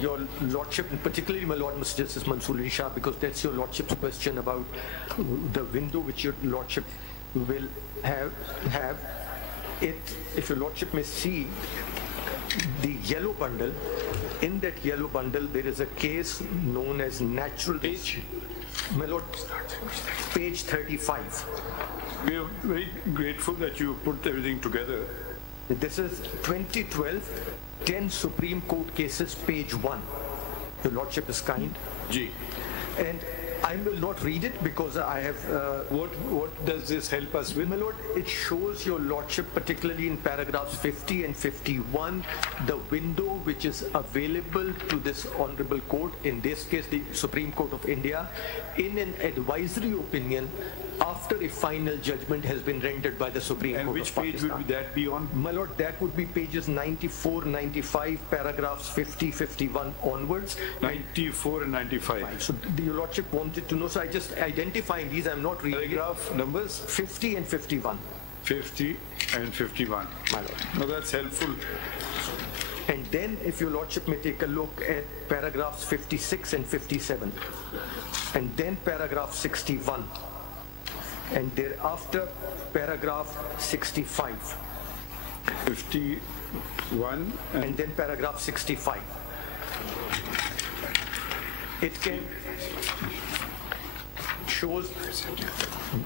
your Lordship, and particularly my Lord Mr. Justice Mansoor Shah, because that's your Lordship's question about the window which your Lordship will have it. If your Lordship may see the yellow bundle, in that yellow bundle there is a case known as natural page. My Lord, page 35. We are very grateful that you put everything together. This is 2012 10 Supreme Court cases, page 1. Your Lordship is kind. Ji. And I will not read it because I have... What does this help us with? My Lord, it shows your Lordship, particularly in paragraphs 50 and 51, the window which is available to this Honorable Court, in this case the Supreme Court of India, in an advisory opinion after a final judgment has been rendered by the Supreme Court of Pakistan. And which page would that be on? My Lord, that would be pages 94, 95, paragraphs 50, 51 onwards. 94 and 95. So your Lordship wanted to know, so I just identifying these, I'm not reading paragraph numbers? 50 and 51. 50 and 51. My Lord. No, that's helpful. And then if your Lordship may take a look at paragraphs 56 and 57. And then paragraph 61. And thereafter, paragraph 65. 51 and then paragraph 65. It can shows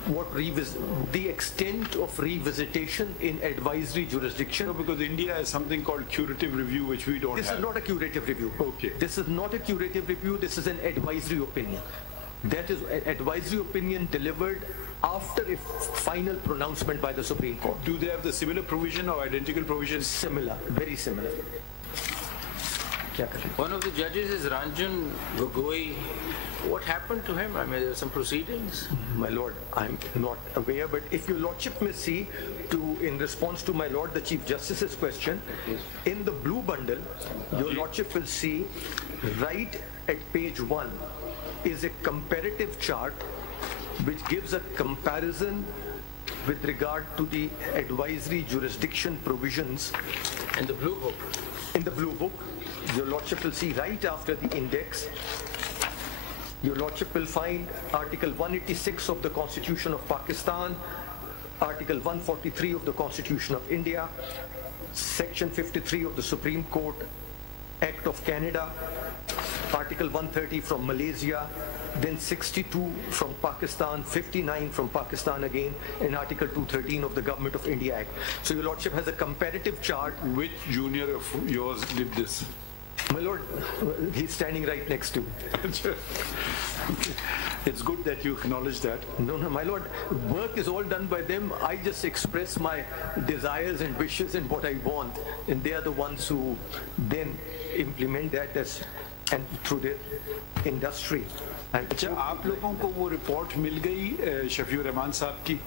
what the extent of revisitation in advisory jurisdiction. No, because India has something called curative review, which we don't have. This is not a curative review. Okay. This is not a curative review. This is an advisory opinion. That is an advisory opinion delivered after a final pronouncement by the Supreme Court. Do they have the similar provision or identical provision? Similar, very similar. One of the judges is Ranjan Gogoi. What happened to him? I mean, there are some proceedings. My Lord, I'm not aware, but if your Lordship may see, in response to my Lord the Chief Justice's question, in the blue bundle, your Lordship will see right at page 1 is a comparative chart which gives a comparison with regard to the advisory jurisdiction provisions. In the blue book? In the blue book, your Lordship will see right after the index, your Lordship will find Article 186 of the Constitution of Pakistan, Article 143 of the Constitution of India, Section 53 of the Supreme Court Act of Canada, Article 130 from Malaysia, then 62 from Pakistan, 59 from Pakistan again, and Article 213 of the Government of India Act. So your Lordship has a comparative chart. Which junior of yours did this? My Lord, he's standing right next to me. It's good that you acknowledge that. No, my Lord, work is all done by them. I just express my desires and wishes and what I want, and they are the ones who then implement that and through their industry. अच्छा, आप लोगों को वो report मिल गई शफीउर रहमान साहब की?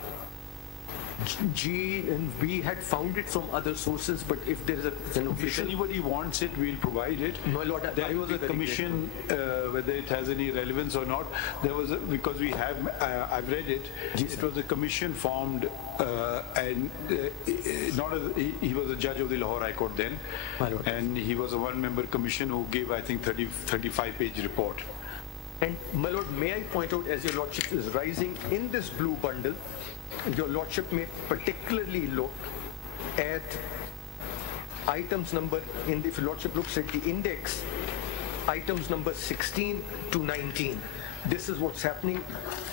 And we had found it from other sources, but if there is an official, if anybody wants it, we'll provide it. No, Lord, there was a commission, whether it has any relevance or not. There was because we have, I've read it. It was a commission formed, and not he was a judge of the Lahore High Court then, and he was a one-member commission who gave, I think, 35-page report. And my Lord, may I point out, as your Lordship is rising in this blue bundle, your Lordship may particularly look at items number, if your Lordship looks at the index, items number 16 to 19. This is what's happening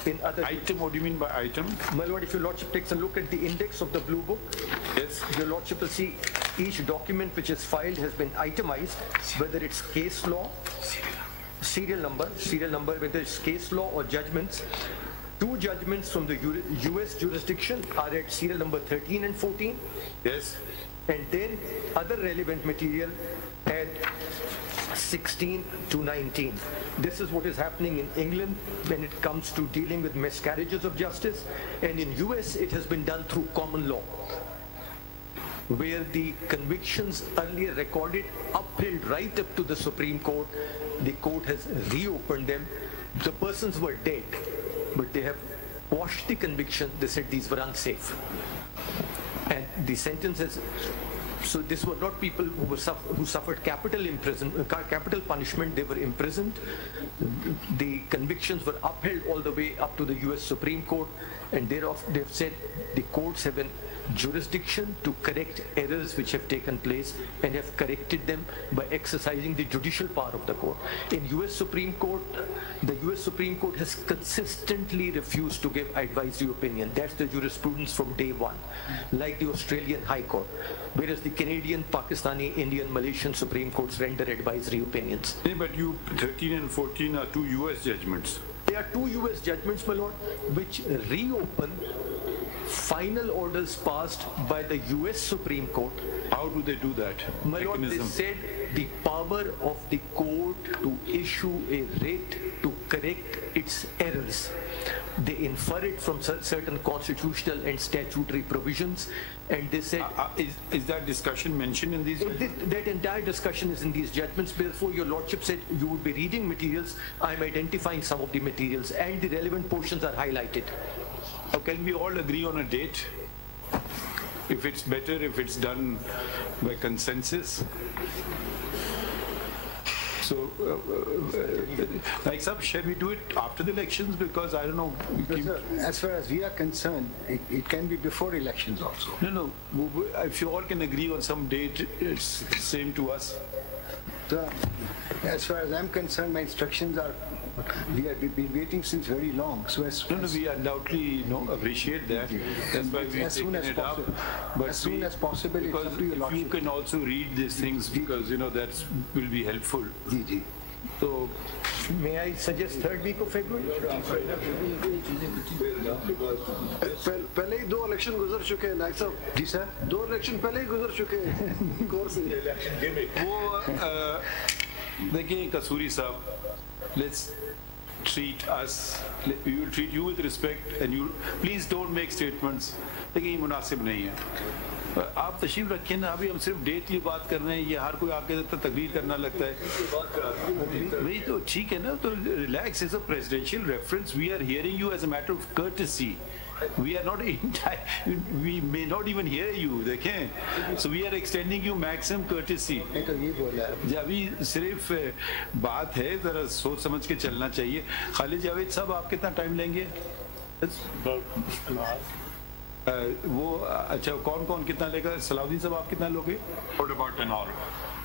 in other... Item, what do you mean by item? My Lord, if your Lordship takes a look at the index of the blue book, yes, your Lordship will see each document which is filed has been itemized, whether it's case law, serial number, whether it's case law or judgments. 2 judgments from the US jurisdiction are at serial number 13 and 14. Yes. And then other relevant material at 16 to 19. This is what is happening in England when it comes to dealing with miscarriages of justice. And in US, it has been done through common law, where the convictions earlier recorded upheld right up to the Supreme Court. The court has reopened them. The persons were dead, but they have quashed the conviction. They said these were unsafe. And the sentences, so these were not people who suffered capital punishment. They were imprisoned. The convictions were upheld all the way up to the US Supreme Court, and thereof they've said the courts have an jurisdiction to correct errors which have taken place, and have corrected them by exercising the judicial power of the court. In US Supreme Court, the US Supreme Court has consistently refused to give advisory opinion. That's the jurisprudence from day one, like the Australian High Court, whereas the Canadian, Pakistani, Indian, Malaysian Supreme Courts render advisory opinions. Yeah, but 13 and 14 are 2 US judgments. They are 2 US judgments, my Lord, which reopen final orders passed by the US Supreme Court. How do they do that? My Lord, they said the power of the court to issue a writ to correct its errors. They infer it from certain constitutional and statutory provisions, and they said... is that discussion mentioned in these judgments? That entire discussion is in these judgments. Therefore, your Lordship said you would be reading materials. I'm identifying some of the materials, and the relevant portions are highlighted. Can we all agree on a date? If it's better, if it's done by consensus. So, like, shall we do it after the elections? Because I don't know. As far as we are concerned, it can be before elections also. No. If you all can agree on some date, it's the same to us. So, as far as I'm concerned, my instructions are, we have been waiting since very long. So we undoubtedly appreciate that. That's why we've taken it up. But as soon as possible, because it's up to your Lordship. You can also read these things, because that will be helpful. So, may I suggest 3rd week of February? पहले ही 2 election गुजर चुके हैं नाइक साहब जी sir 2 election पहले ही गुजर चुके हैं course वो देखिए कसूरी साहब, let's treat us, we will treat you with respect, and you please don't make statements. लेकिन ये मुनासिब नहीं है. आप तशरीफ रखिए ना, अभी हम सिर्फ डेट की बात कर रहे हैं. ये हर कोई आके तकरीर करना लगता है. वही तो ठीक है ना. तो relax, is a presidential reference. We are hearing you as a matter of courtesy. We are not we may not even hear you. देखें, so we are extending you maximum courtesy. अभी सिर्फ बात है, जरा सोच समझ के चलना चाहिए. खालिद जावेद साहब, आप कितना टाइम लेंगे? वो अच्छा, कौन कितना लेगा? सलाउद्दीन साहब, आप कितना लोगे? What about an hour?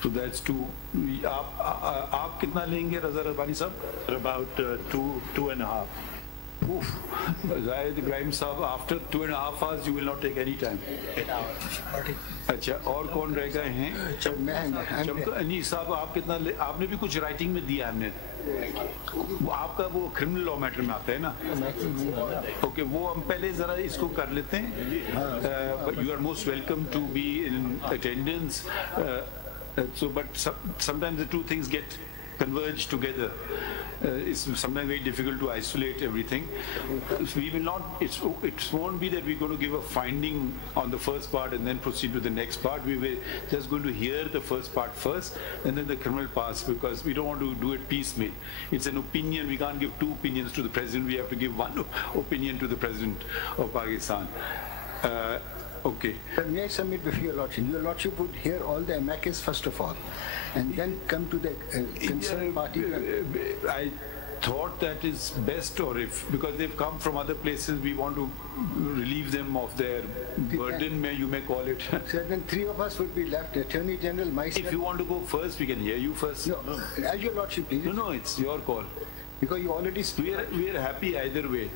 So that's 2. आप कितना लेंगे रज़ा रबानी साहब? About 2.5. Oof. Zahid Ibrahim साहब, after 2.5 hours you will not take any time. अच्छा, और कौन रह गए हैं? अनी साहब, आप कितना आपने भी कुछ राइटिंग में दिया हमने, आपका वो क्रिमिनल लॉ मैटर में आता है ना? ओके, वो हम पहले जरा इसको कर लेते हैं. You are most welcome to be in attendance. So, but sometimes the two things get converged together. It's sometimes very difficult to isolate everything. So we will not, it won't be that we're going to give a finding on the first part and then proceed to the next part. We were just going to hear the first part first and then the criminal parts, because we don't want to do it piecemeal. It's an opinion. We can't give 2 opinions to the president. We have to give 1 opinion to the president of Pakistan. Okay. May I submit before your lordship? Your lordship would hear all the amicus first of all, and then come to the concerned party. I thought that is best, or if because they've come from other places, we want to relieve them of their burden, you may call it. So then 3 of us would be left: Attorney General, myself. If you want to go first, we can hear you first. No, as your lordship, please. No, it's your call. Because you already we are happy either way,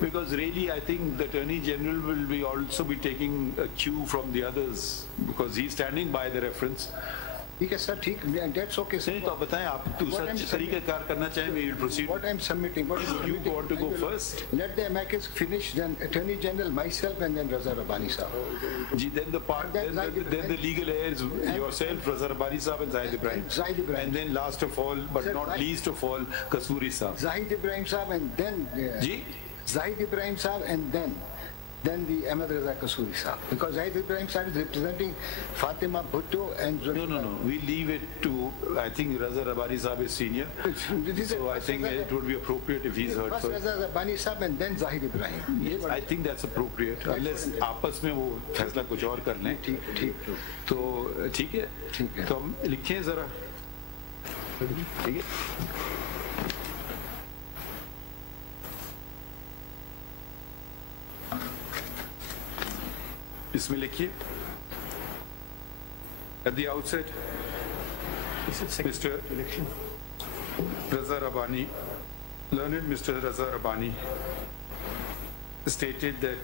because really I think the Attorney General will be also be taking a cue from the others, because he's standing by the reference. ठीक है sir, ठीक, that's okay sir. नहीं तो बताएं आप दूसरा तरीक़ाकार करना चाहें, we will proceed. What I'm submitting, you want to go first? Let the amicus finish, then Attorney General, myself, and then Raza Rabbani sahab. Then the part, then the legal heirs, yourself, Raza Rabbani sahab, and Zahid Ibrahim. Zahid Ibrahim. And then last of all, but sir, not least of all, Kasuri sahab. Zahid Ibrahim sahab, and then Zahid Ibrahim sahab, and then the Ahmed Raza Kasuri sahab, because Zahid Ibrahim sahab is representing Fatima Bhutto and Zulfiqar. No. We leave it to, I think Raza Rabbani sahab is senior, so I think it would be appropriate if he's heard first. Raza Rabbani sahab and then Zahid Ibrahim. Yes, I think that's appropriate, unless आपस में वो फैसला कुछ और कर लें. ठीक. तो ठीक है. तो हम लिखें जरा. ठीक है. इसमें लिखिए. At the outset, Mr. Raza Rabbani, learned Mr. Raza Rabbani, stated that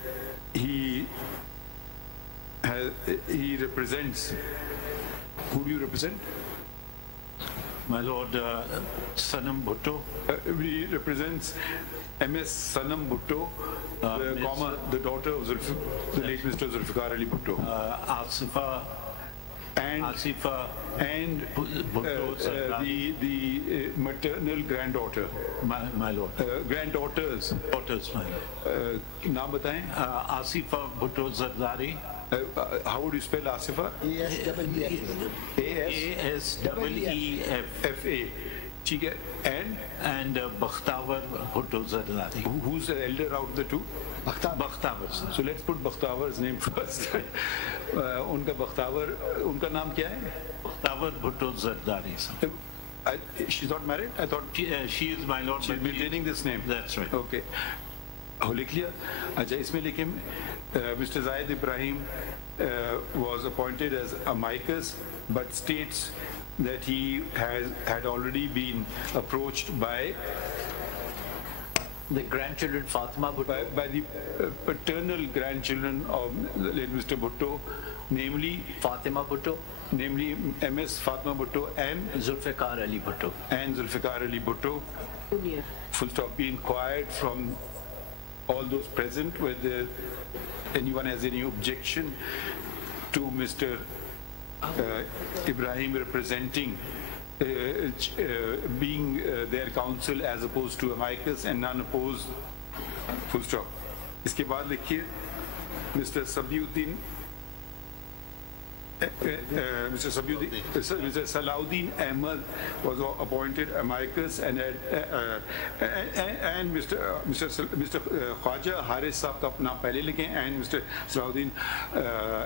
he represents. Who do you represent? My Lord, Sanam Bhutto. He represents MS Sanam Bhutto, the daughter of the late Mr. Zulfiqar Ali Bhutto. Asifa and the maternal granddaughter. My Lord. Granddaughters. Daughters, my Lord. नाम बताएं. Asifa Bhutto Zardari. How would you spell Asifa? A-S-E-E-F-A. ठीक है. And Bakhtawar Bhutto Zardari. Who's the elder out of the two? Bakhtawar. So let's put Bakhtawar's name first. उनका Bakhtawar, उनका नाम क्या है? Bakhtawar Bhutto Zardari. She's not married? I thought she is, my Lord. She's maintaining this name. That's right. Okay. लिख लिया. अच्छा, इसमें लिखे Mr. Zahid Ibrahim was appointed as amicus, but states that he had already been approached by the grandchildren Fatima Bhutto, by the paternal grandchildren of late Mr. Bhutto, namely Fatima Bhutto, namely MS Fatima Bhutto and Zulfiqar Ali Bhutto. Full stop. Be inquired from all those present whether anyone has any objection to Mr. Ibrahim representing being their counsel as opposed to amicus, and none opposed. Full stop. इसके बाद लिखिए Mr. Salahuddin Ahmed was appointed amicus, and Mr. Khwaja Haris साहब का नाम पहले लिखें, and Mr. Salahuddin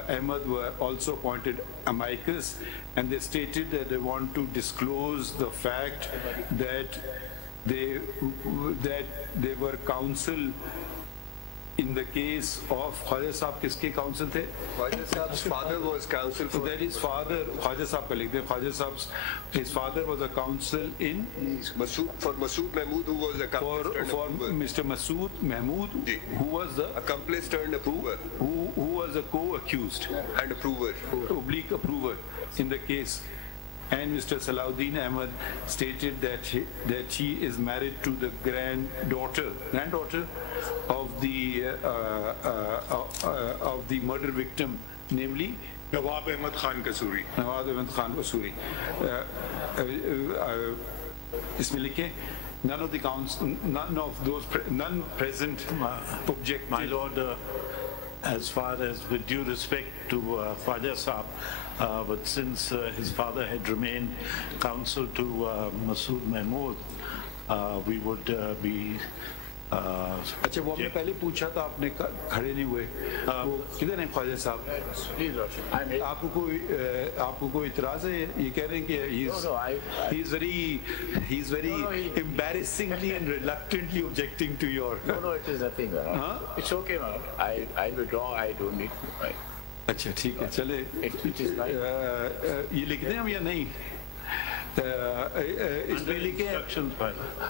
Ahmed were also appointed amicus, and they stated that they want to disclose the fact that they were counsel In the case of Khwaja Saab, kiske counsel the? Khwaja Saab's father was counsel for... That is father, Khwaja Saab ka likh de. Khwaja Saab's, his father was a counsel in... For Masood Mahmood, who was accomplice turned For Mr. Masood Mahmood, who was the... Accomplice turned approver. Who was a co-accused. And approver. Oblique approver in the case. And Mr. Salahuddin Ahmad stated that he is married to the granddaughter of the murder victim, namely Nawaz Ahmad Khan Kasuri. None present object. My Lord, as far as with due respect to Khwaja Saab, but since his father had remained counsel to Masood Mahmood, we would be... अच्छा वो हमने पहले पूछा था, आपने खड़े नहीं हुए, वो किधर हैं ख्वाजा साहब? आपको कोई इतराज है? ये कह रहे हैं कि he's very embarrassingly and reluctantly objecting to your... No, it is nothing. It's okay, man. I withdraw. I don't need to. अच्छा ठीक है, चले ये लिख दें हम या नहीं?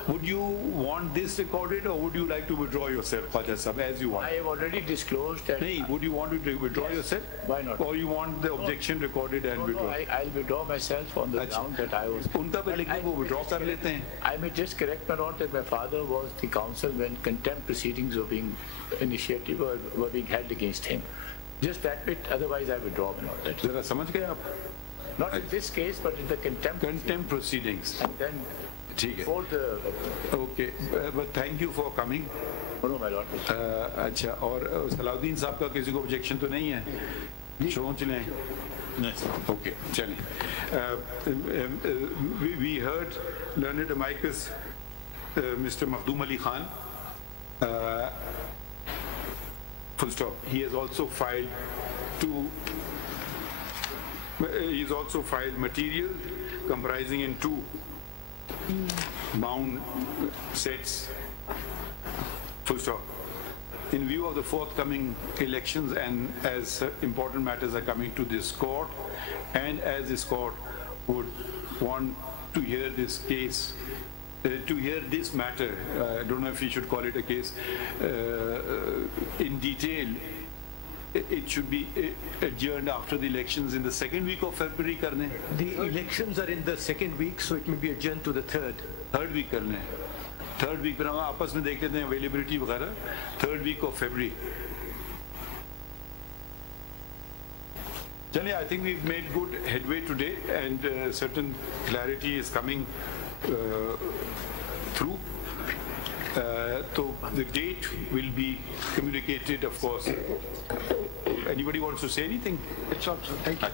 Would you want this recorded or would you like to withdraw yourself, Khwaja Sahab, as you want? I have already disclosed that. No, would you want to withdraw yourself? Why not? Or you want the objection recorded and withdraw? No, I'll withdraw myself on the ground that I was... उनका पहले कि वो withdraw कर लेते हैं. I may just correct my note that my father was the counsel when contempt proceedings were being initiated or were being held against him. Just that bit, otherwise I withdraw my note. जरा समझ गए आप? Not in this case, but in the contempt proceedings. And then before the... Okay, but thank you for coming. No, my lord. अच्छा, और सलाउद्दीन साहब का किसी को objection तो नहीं है? सोच लें. Okay, चलें. We heard learned amicus Mr. Makhdum Ali Khan. Full stop. He has also filed material comprising in 2 bound sets. Full stop. In view of the forthcoming elections and as important matters are coming to this court, and as this court would want to hear this case, to hear this matter, I don't know if we should call it a case, in detail, it should be adjourned after the elections in the 2nd week of February. The elections are in the 2nd week, so it may be adjourned to the 3rd. 3rd week करने. 3rd week पर हम आपस में देख लेते हैं availability वगैरह. 3rd week of February. Jani, I think we've made good headway today, and certain clarity is coming through. So the date will be communicated, of course. Anybody wants to say anything? It's all, thank you.